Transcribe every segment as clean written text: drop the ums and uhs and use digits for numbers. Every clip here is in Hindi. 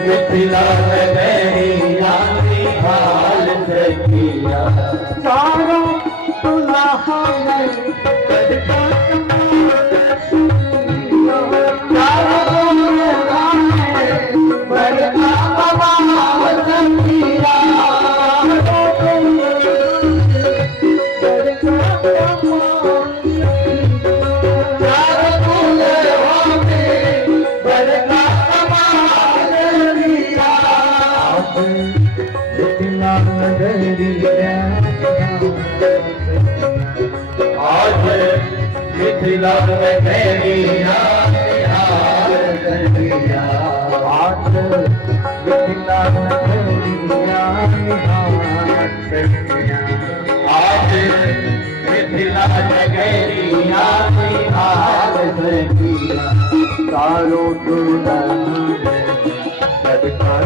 मिथिला में हाल सखिया चारों दुल्हा में करता चारों दुल्हा में करता कमाल सखिया आज मिथिला में मेरी हाल सखिया आज मिथिला में मेरी हाल सखिया आज मिथिला में मेरी हाल सखिया चारों दुनिया सबका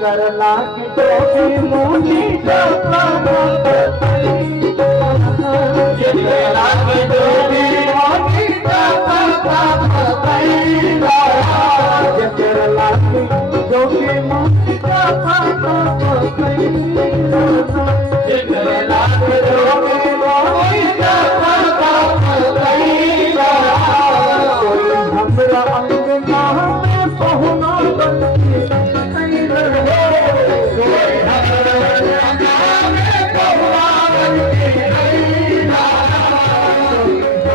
करला की टोपी मोटी करला की टोपी मोटी करला की टोपी मोटी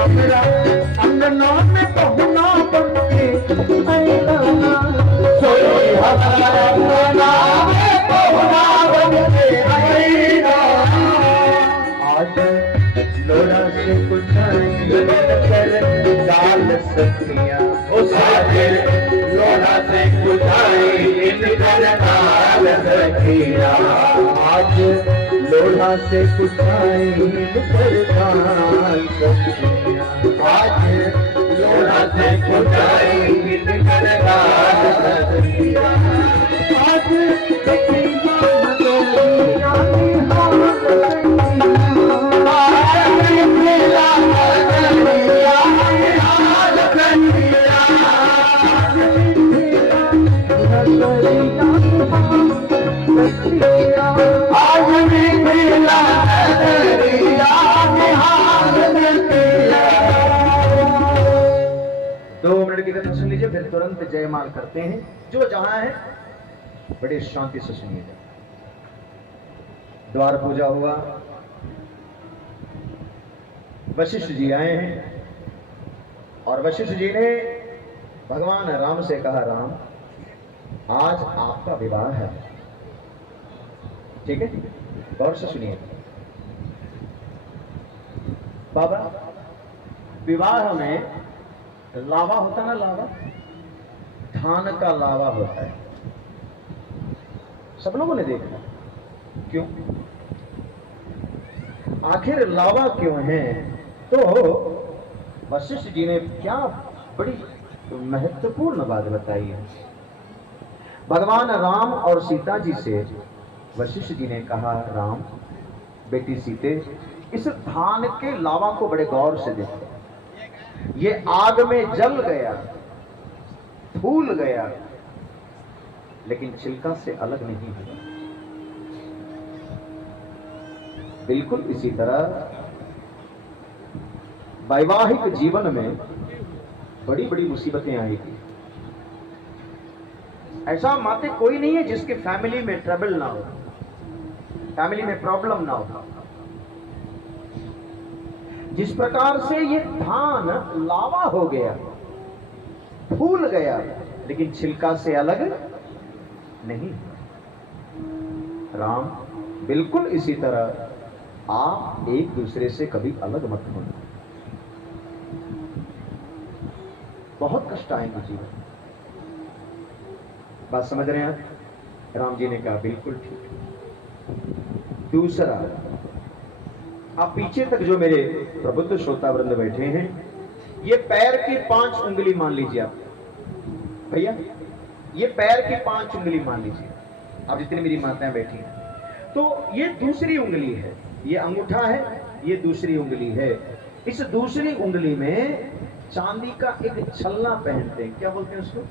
हमरा अंगना में पहुना लोड़ा से सखिया लोड़ा से कुछ सखिया आज लोड़ा से कुछ सखिया आज लोड़ा से कुछ सखिया आज की कथा सुन लीजिए, फिर तुरंत जयमाल करते हैं। जो जहां है बड़े शांति से सुनिएगा। द्वार पूजा हुआ, वशिष्ठ जी आए हैं और वशिष्ठ जी ने भगवान राम से कहा, राम आज आपका विवाह है, ठीक है, गौर से सुनिए। बाबा, विवाह में लावा होता ना, लावा धान का लावा होता है, सब लोगों ने देखा। क्यों, आखिर लावा क्यों है? तो वशिष्ठ जी ने क्या बड़ी महत्वपूर्ण बात बताई है। भगवान राम और सीता जी से वशिष्ठ जी ने कहा, राम बेटी सीते, इस धान के लावा को बड़े गौर से देखो। ये आग में जल गया, फूल गया, लेकिन छिलका से अलग नहीं हुआ। बिल्कुल इसी तरह वैवाहिक जीवन में बड़ी बड़ी मुसीबतें आएगी। ऐसा माते कोई नहीं है जिसके फैमिली में ट्रबल ना हो, फैमिली में प्रॉब्लम ना हो। जिस प्रकार से ये धान लावा हो गया, फूल गया, लेकिन छिलका से अलग नहीं। राम बिल्कुल इसी तरह आप एक दूसरे से कभी अलग मत होना। बहुत कष्ट आएंगे जीवन। बात समझ रहे हैं आप? राम जी ने कहा बिल्कुल ठीक। दूसरा, आप पीछे तक जो मेरे प्रबुद्ध श्रोता वृंद बैठे हैं, ये पैर की 5 उंगली मान लीजिए आप भैया, ये पैर की 5 उंगली मान लीजिए आप, जितनी मेरी माताएं बैठी हैं। तो ये दूसरी उंगली है, ये अंगूठा है, ये दूसरी उंगली है। इस दूसरी उंगली में चांदी का एक छल्ला पहनते हैं, क्या बोलते हैं उसको?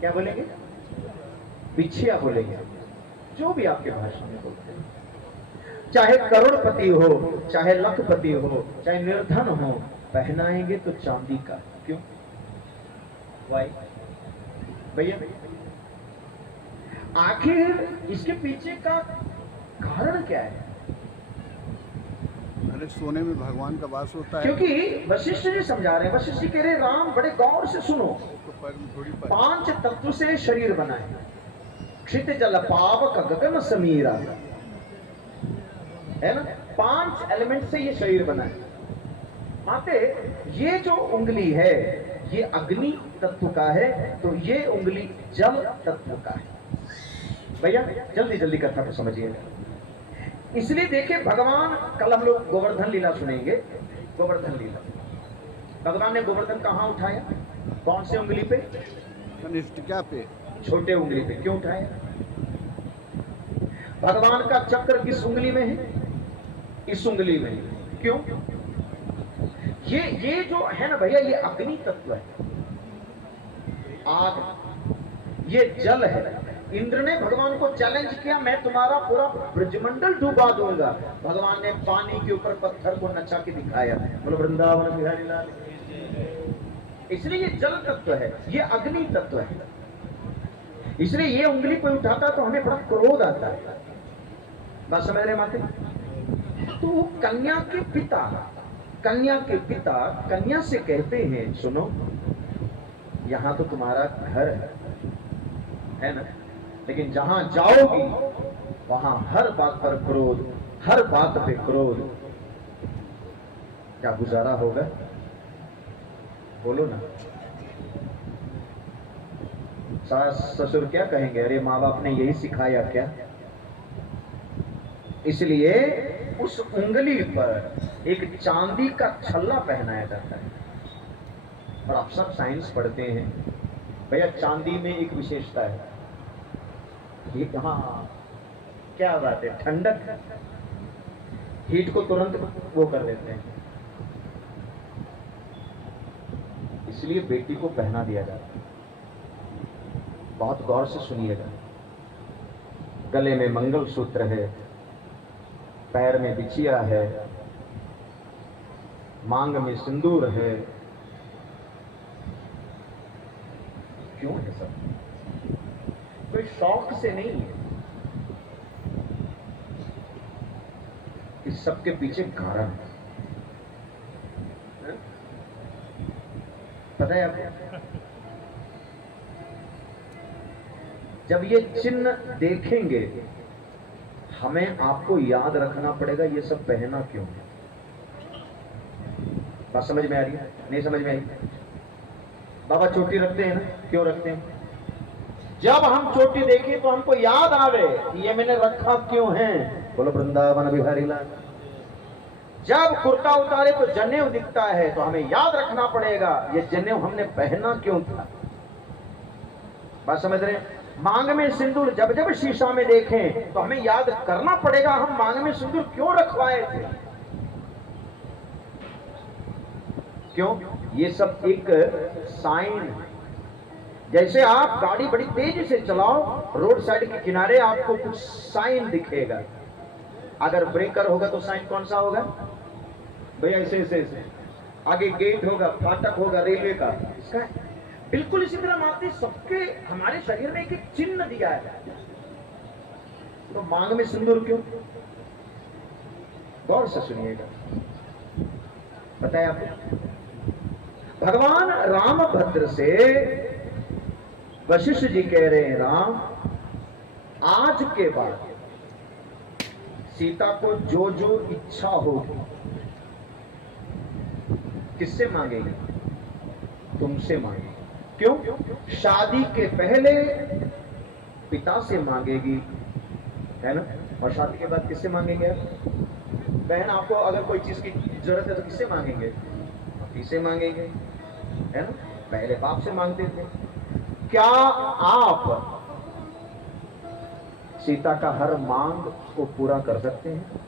क्या बोलेंगे? बिछिया बोलेंगे, जो भी आपके भाषा में बोलते हैं। चाहे करोड़पति हो, चाहे लखपति हो, चाहे निर्धन हो, पहनाएंगे तो चांदी का। क्यों? वाई भैया, आखिर इसके पीछे का कारण क्या है? अरे सोने में भगवान का वास होता है। क्योंकि वशिष्ठ जी समझा रहे हैं, वशिष्ठ जी कह रहे राम बड़े गौर से सुनो, थोड़ी 5 तत्व से शरीर बना है, क्षित जल पावक गगन समीरा, है ना? 5 एलिमेंट से ये शरीर बना है। माते, ये जो उंगली है ये अग्नि तत्व का है, तो ये उंगली जल तत्व का है। भैया जल्दी जल्दी कथा को समझिए। इसलिए देखिए भगवान, कल हम लोग गोवर्धन लीला सुनेंगे। गोवर्धन लीला, भगवान ने गोवर्धन कहां उठाया? कौन से उंगली पे? कनिष्ठिका पे, छोटे उंगली पे। क्यों उठाया? भगवान का चक्र किस उंगली में है? इस उंगली में। क्यों? ये जो है ना भैया, ये अग्नि तत्व है, आग, ये जल है। इंद्र ने भगवान को चैलेंज किया, मैं तुम्हारा पूरा ब्रजमंडल डुबा दूंगा। भगवान ने पानी के ऊपर पत्थर को नचा के दिखाया। बोलो वृंदावन बिहारी लाल। इसलिए ये जल तत्व है, ये अग्नि तत्व है। इसलिए ये उंगली कोई उठाता तो हमें बड़ा क्रोध आता है। बात समझ रहे माते? तो कन्या के पिता, कन्या के पिता कन्या से कहते हैं, सुनो, यहां तो तुम्हारा घर है ना, लेकिन जहां जाओगी वहां हर बात पर क्रोध, हर बात पे क्रोध। क्या गुजारा होगा? बोलो ना। सास ससुर क्या कहेंगे? अरे माँ बाप ने यही सिखाया क्या? इसलिए उस उंगली पर एक चांदी का छल्ला पहनाया जाता है। और आप सब साइंस पढ़ते हैं भैया, चांदी में एक विशेषता है, ये हाँ क्या बात है, ठंडक, हीट को तुरंत वो कर देते हैं। इसलिए बेटी को पहना दिया जाता है। बहुत गौर से सुनिएगा। गले में मंगलसूत्र है, पैर में बिछिया है, मांग में सिंदूर है। क्यों है सब? कोई शौक से नहीं है, इस सब के पीछे कारण है। पता है आपको? जब ये चिन्ह देखेंगे, हमें आपको याद रखना पड़ेगा ये सब पहना क्यों है। बात समझ में आ रही है? नहीं समझ में आई? बाबा चोटी रखते हैं ना, क्यों रखते हैं? जब हम चोटी देखें तो हमको याद आवे कि ये मैंने रखा क्यों है। बोलो वृंदावन बिहारी लाल। जब कुर्ता उतारे तो जनेऊ दिखता है, तो हमें याद रखना पड़ेगा ये जनेऊ हमने पहना क्यों था। बात समझ रहे हैं? मांग में सिंदूर जब जब शीशा में देखें तो हमें याद करना पड़ेगा हम मांग में सिंदूर क्यों रखवाए थे। क्यों? ये सब एक साइन है। जैसे आप गाड़ी बड़ी तेजी से चलाओ, रोड साइड के किनारे आपको कुछ साइन दिखेगा। अगर ब्रेकर होगा तो साइन कौन सा होगा भैया? ऐसे ऐसे ऐसे। आगे गेट होगा, फाटक होगा रेलवे का, इसका बिल्कुल इसी तरह माता सबके हमारे शरीर में एक एक चिन्ह दिया है। तो मांग में सिंदूर क्यों? गौर से सुनिएगा, बताया आपको। भगवान रामभद्र से वशिष्ठ जी कह रहे हैं, राम आज के बाद सीता को जो जो इच्छा होगी किससे मांगेगी? तुमसे मांगेगी। क्यों? शादी के पहले पिता से मांगेगी, है ना, और शादी के बाद किससे मांगेंगे? बहन आपको अगर कोई चीज की जरूरत है तो किससे मांगेंगे? पति से मांगेंगे, है ना। पहले बाप से मांगते थे। क्या आप सीता का हर मांग को पूरा कर सकते हैं?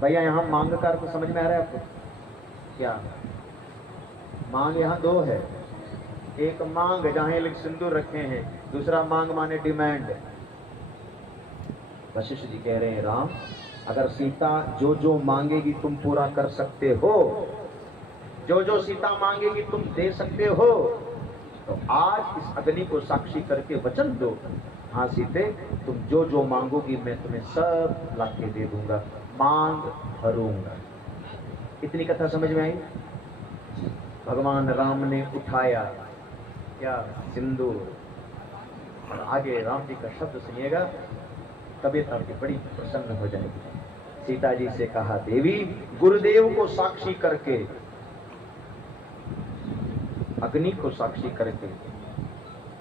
भैया यहां मांग का अर्थ समझ में आ रहा है आपको? क्या मांग यहां दो है। एक मांग जहां लिख सिंदूर रखे हैं, दूसरा मांग माने डिमांड। वशिष्ठ जी कह रहे हैं, राम अगर सीता जो जो मांगेगी तुम पूरा कर सकते हो, जो जो सीता मांगेगी तुम दे सकते हो, तो आज इस अग्नि को साक्षी करके वचन दो, हाँ सीते तुम जो जो मांगोगी मैं तुम्हें सब ला के दे दूंगा, मांग भरूंगा। इतनी कथा समझ में आई? भगवान राम ने उठाया क्या? सिंदूर। और आगे राम जी का शब्द सुनिएगा, तबीयत आपकी बड़ी प्रसन्न हो जाएगी। सीता जी से कहा, देवी गुरुदेव को साक्षी करके, अग्नि को साक्षी करके,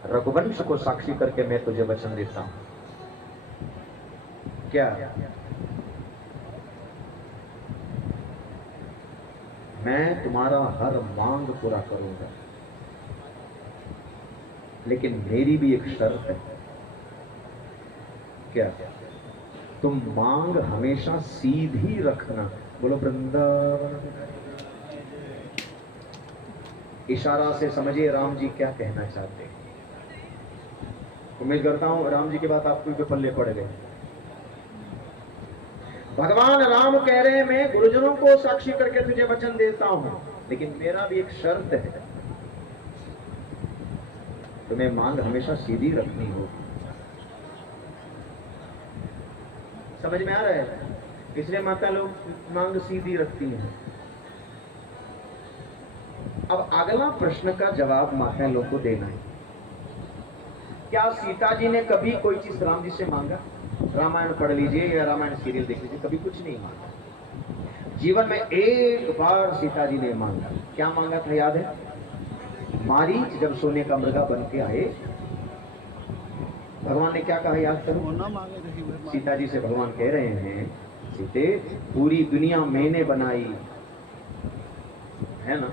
रघुवंश को साक्षी करके मैं तुझे वचन देता हूं। क्या? मैं तुम्हारा हर मांग पूरा करूंगा, लेकिन मेरी भी एक शर्त है। क्या? तुम मांग हमेशा सीधी रखना। बोलो वृंदावन। इशारा से समझिए राम जी क्या कहना चाहते हैं। उम्मीद करता हूं राम जी की बात आपको भी पल्ले पड़ गए। भगवान राम कह रहे हैं, मैं गुरुजनों को साक्षी करके तुझे वचन देता हूं, लेकिन मेरा भी एक शर्त है, तुम्हें मांग हमेशा सीधी रखनी होगी। समझ में आ रहा है? इसलिए माता लोग मांग सीधी रखती हैं। अब अगला प्रश्न का जवाब माता लोग को देना है। क्या सीता जी ने कभी कोई चीज राम जी से मांगा? रामायण पढ़ लीजिए या रामायण सीरियल देख लीजिए, कभी कुछ नहीं मांगा। जीवन में एक बार सीता जी ने मांगा। क्या मांगा था याद है? मारीच जब सोने का मृगा बन के आए, भगवान ने क्या कहा याद करो? सीता जी से भगवान कह रहे हैं, सीते पूरी दुनिया मैंने बनाई है ना,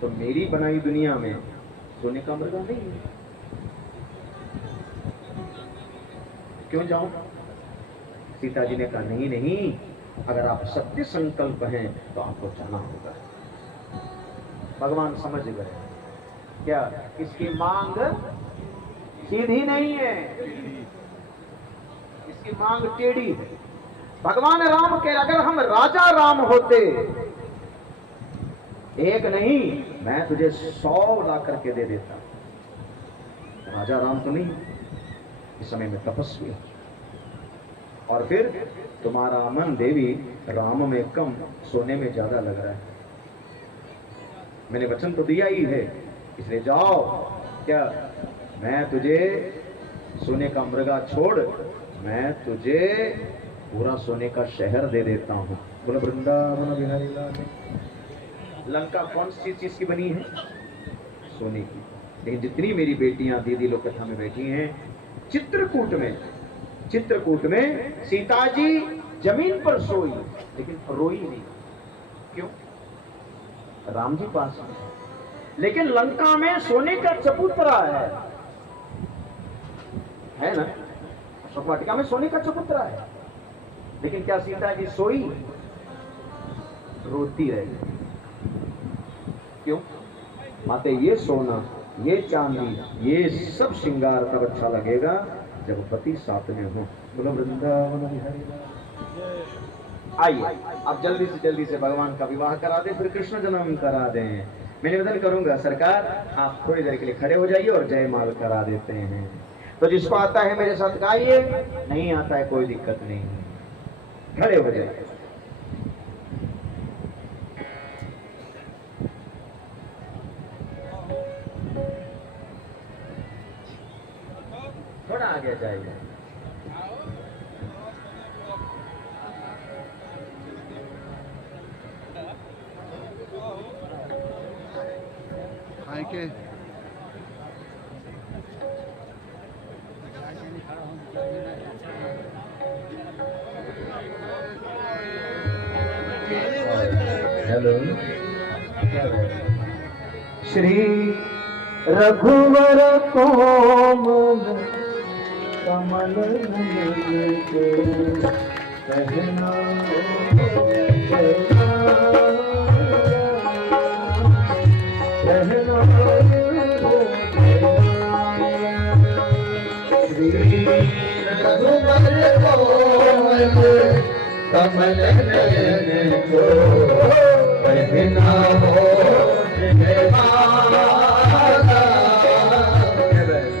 तो मेरी बनाई दुनिया में सोने का मृगा नहीं है, क्यों जाऊं? सीता जी ने कहा, नहीं नहीं, अगर आप सत्य संकल्प हैं तो आपको जाना होगा। भगवान समझ गए क्या? इसकी मांग सीधी नहीं है, इसकी मांग टेढ़ी है। भगवान राम के अगर हम राजा राम होते, एक नहीं मैं तुझे 100 ला करके दे देता। राजा राम तो नहीं, इस समय में तपस्वी, और फिर तुम्हारा मन देवी राम में कम सोने में ज्यादा लग रहा है। मैंने वचन तो दिया ही है, इसलिए जाओ, क्या मैं तुझे सोने का मृगा छोड़, मैं तुझे पूरा सोने का शहर दे देता हूं। बोलो वृंदावन बिहारी लाल। लंका कौन सी चीज की बनी है? सोने की। लेकिन जितनी मेरी बेटियां दीदी लोग कथा में बैठी हैं, चित्रकूट में सीता जी जमीन पर सोई, लेकिन रोई नहीं। क्यों? राम जी पास में। लेकिन लंका में सोने का चबूतरा है ना, अशोक वाटिका में सोने का चबूतरा है, लेकिन क्या सीता जी सोई? रोती रही। क्यों? माते ये सोना, ये चांदी, ये सब श्रृंगार तब अच्छा लगेगा जब पति साथ में हो। बोलो वृंदावन बिहारी। आइए अब जल्दी से भगवान का विवाह करा दें, फिर कृष्ण जन्म करा दें। मैं निवेदन करूंगा सरकार आप थोड़ी देर के लिए खड़े हो जाइए और जयमाल करा देते हैं। तो जिसको आता है मेरे साथ गाइए, नहीं आता है कोई दिक्कत नहीं, खड़े हो जाइए। थोड़ा आगे जाइए। खाए के हेलो, श्री रघुवर कोमल कमल नयन के कहना श्री रघुवर कोमल कमल नयन को कहना हो जयमाला,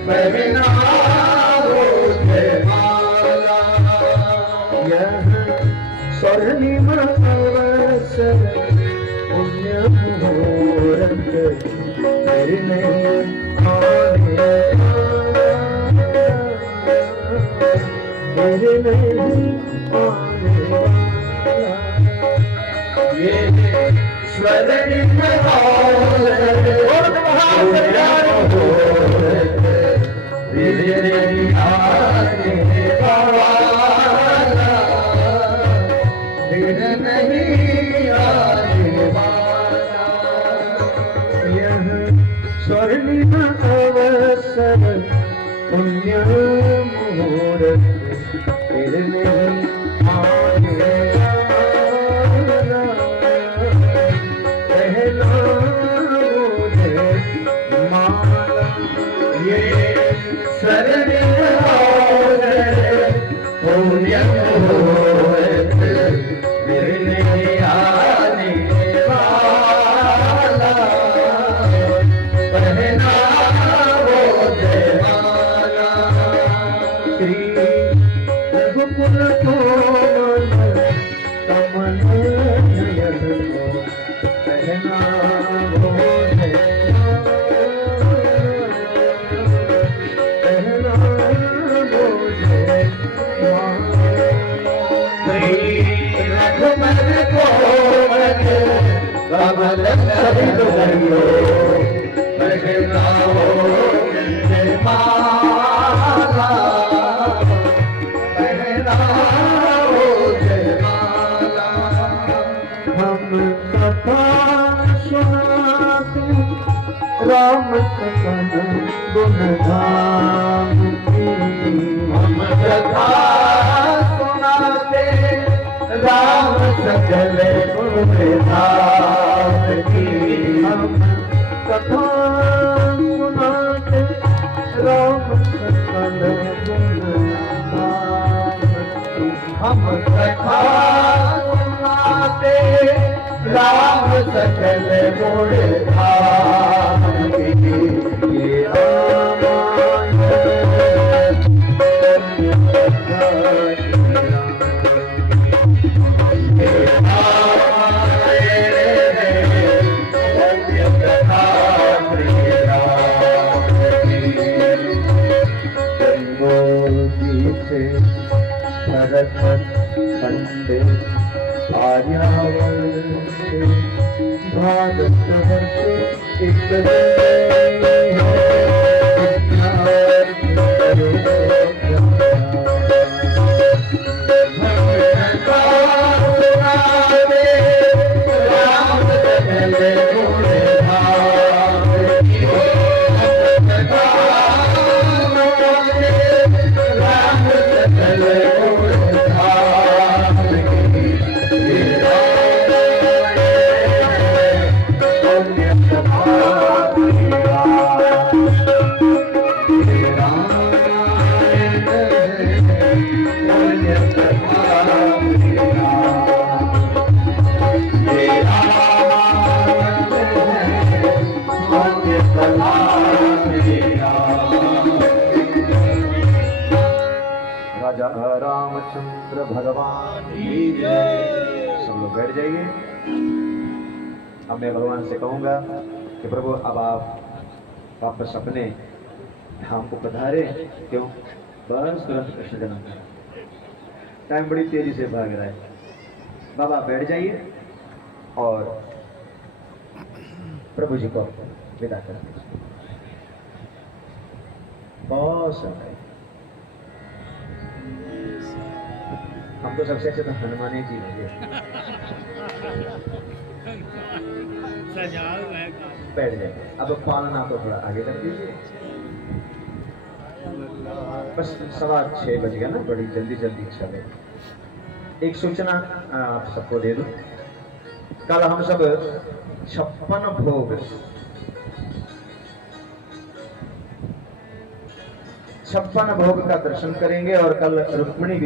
कहना हो जयमाला। यह स्वर्णिम अवसर पुण्य मुहूर्त फिर नहीं आने वाला, फिर नहीं आने वाला। ये स्वर्णिम अवसर पुण्य मुहूर्त फिर नहीं आने वाला, फिर नहीं आने वाला। यह स्वर्णिम अवसर पुण्य मुहूर्त फिर नहीं आने वाला, कहना मुझे माला। ये स्वर्णिम अवसर पुण्य मुहूर्त फिर नहीं आने वाला, कहना हो जयमाला। श्री रघुकुल कोमल कमल नयन को कहना हो जयमाला, कहना हो जयमाला। श्री रघुवर कोमल कमल सभी तो करियो कहना हो जयमाला, कहना हो जयमाला। हम कथा सुनाते राम सकल गुण धाम की, हम कथा सुनाते राम सकल गुण धाम की, हम कथा सुनाते राम सकल गुण धाम की, हम कथा सुनाते राम सकल गुण धाम की। ये रामायण कथा श्री राम, ये रामायण कथा श्री राम की। जन्मों से भरत खंडे आर्यावर्त से भारत वर्ष एक राजा रामचंद्र भगवान की जय। सब लोग बैठ जाइए। अब मैं भगवान से कहूंगा कि प्रभु अब आप वापस अपने धाम को पधारे। क्यों? बस तुरंत कृष्ण जन्म। टाइम बड़ी तेजी से भाग रहा है। बाबा बैठ जाइए और प्रभु जी को विदा कर दीजिए। बहुत समय हमको सबसे अच्छे तो हनुमान जी लगे। बैठ जाइए। अब पालना तो थोड़ा आगे कर दीजिए। बस 6:15 बज गया ना, बड़ी जल्दी जल्दी चले। एक सूचना आप सबको दे दूं। कल हम सब 56 भोग का दर्शन करेंगे और कल रुक्मिणी